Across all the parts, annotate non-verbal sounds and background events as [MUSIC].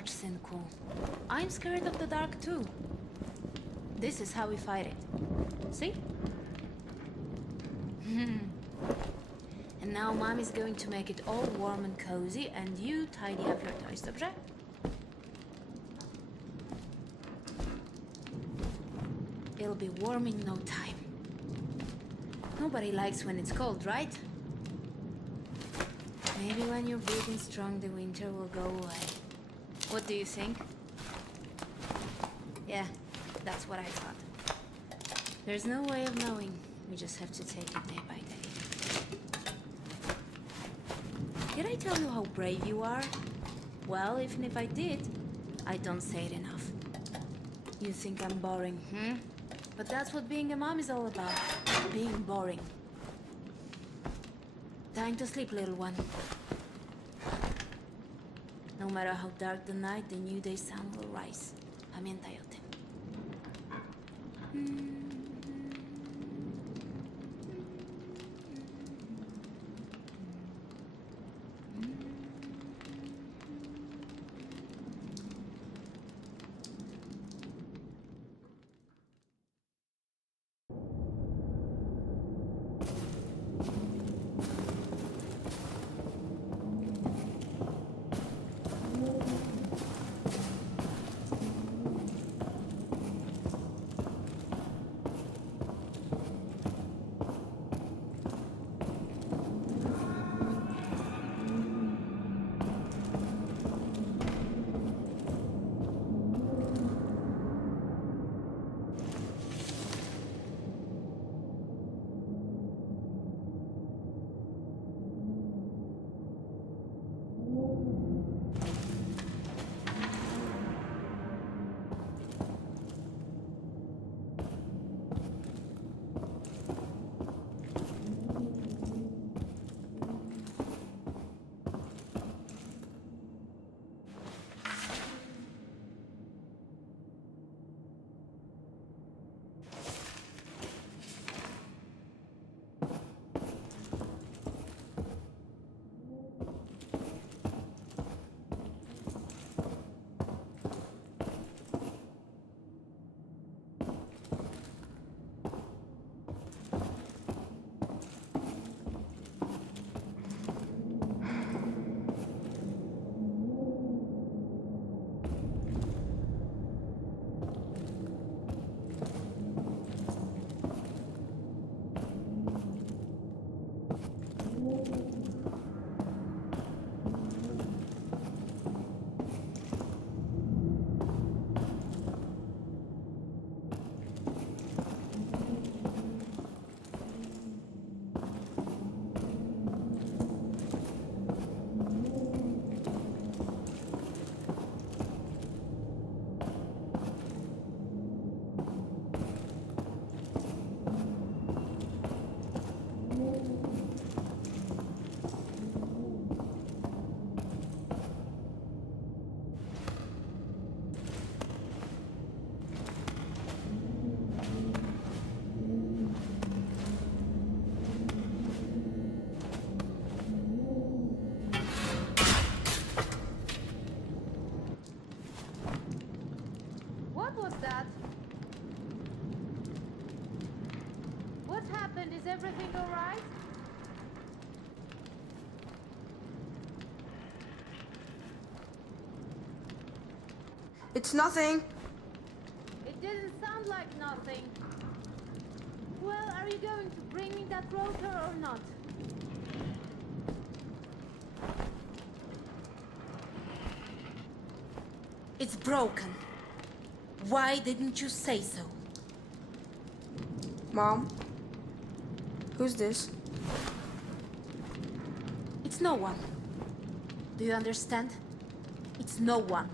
Płacz, synku. I'm scared of the dark too. This is how we fight it. See? [LAUGHS] and now mom is going to make it all warm and cozy, and you tidy up your toys, dobrze? It'll be warm in no time. Nobody likes when it's cold, right? Maybe when you're and strong, the winter will go away. What do you think? Yeah, that's what I thought. There's no way of knowing. We just have to take it day by day. Did I tell you how brave you are? Well, even if I did, I don't say it enough. You think I'm boring, hmm? But that's what being a mom is all about. Being boring. Time to sleep, little one. No matter how dark the night, the new day sun will rise. Pamiętaj o. What It's nothing. It didn't sound like nothing. Well, are you going to bring me that rotor or not? It's broken. Why didn't you say so? Mom? Who's this? It's no one. Do you understand? It's no one.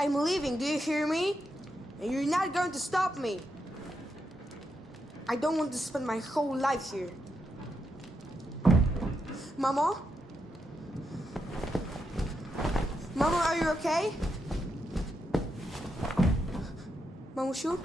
I'm leaving, do you hear me? And you're not going to stop me. I don't want to spend my whole life here. Mama? Mama, are you okay? Mamushu?